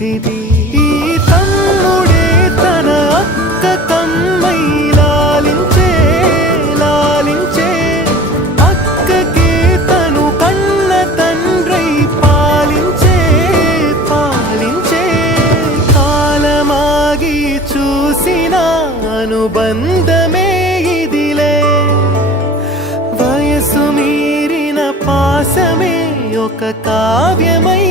లేదిది. ఈ తమ్ముడే తన అక్క కమ్మై లాలించే లాలించే, అక్కకే తను కన్న తండ్రై పాలించే పాలించే. కాలమాగి చూసిన అనుబంధమే ఇదిలే, వయసు మీరిన పాసమే ఒక కావ్యమై